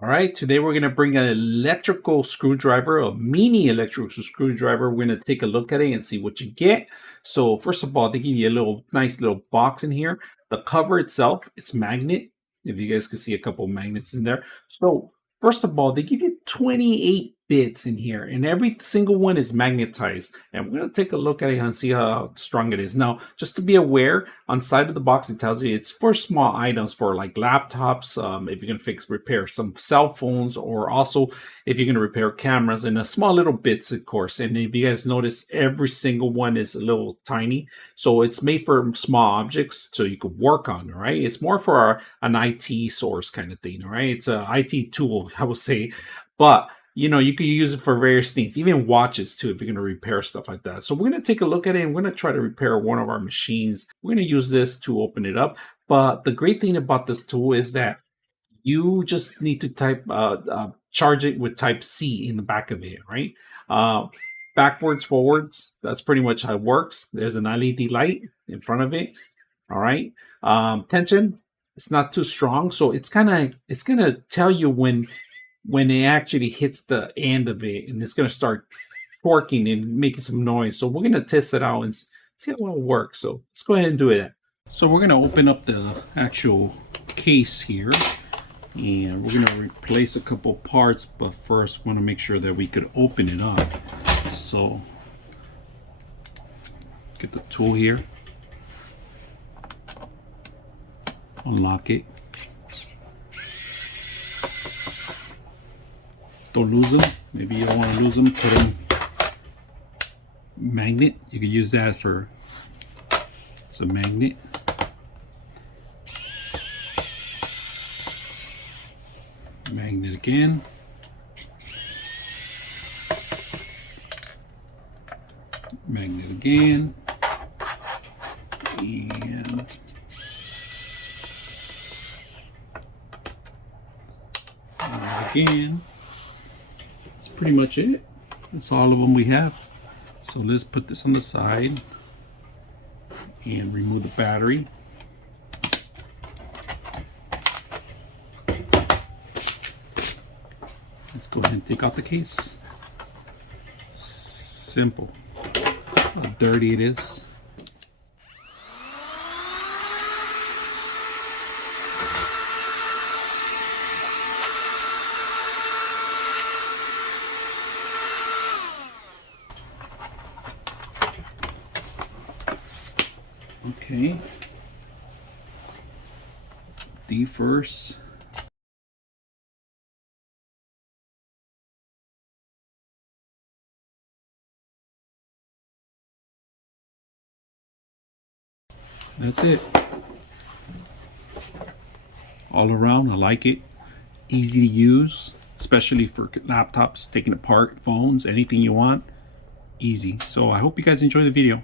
All right, today we're going to bring an electrical screwdriver, a mini electrical screwdriver. We're going to take a look at it and see what you get. So first of all, they give you a nice little box in here. The cover itself, it's magnet. If you guys can see a couple of magnets in there. So first of all, they give you 28 bits in here, and every single one is magnetized. And we're going to take a look at it and see how strong it is. Now, just to be aware, on the side of the box, it tells you it's for small items, for like laptops, if you're going to repair some cell phones, or also if you're going to repair cameras, and a small little bits, of course. And if you guys notice, every single one is a little tiny. So it's made for small objects so you could work on, right? It's more for an IT source kind of thing, right? It's an IT tool, I would say. But you know, you can use it for various things, even watches too, if you're going to repair stuff like that. So we're going to take a look at it, and we're going to try to repair one of our machines. We're going to use this to open it up. But the great thing about this tool is that you just need to charge it with type C in the back of it, right? Backwards, forwards, that's pretty much how it works. There's an LED light in front of it. All right. Tension, it's not too strong. So it's going to tell you when it actually hits the end of it, and it's going to start torquing and making some noise. So we're going to test it out and see how it will work. So let's go ahead and do it. So we're going to open up the actual case here, and we're going to replace a couple parts, but first want to make sure that we could open it up. So get the tool here, unlock it. Don't lose them. Maybe you don't want to lose them. Put them magnet. You can use that for it's a magnet. Magnet again. Magnet again. And again. Pretty much it. That's all of them we have. So let's put this on the side and remove the battery. Let's go ahead and take out the case. Simple. How dirty it is. Okay, D first. That's it. All around, I like it. Easy to use, especially for laptops, taking apart, phones, anything you want. Easy. So I hope you guys enjoy the video.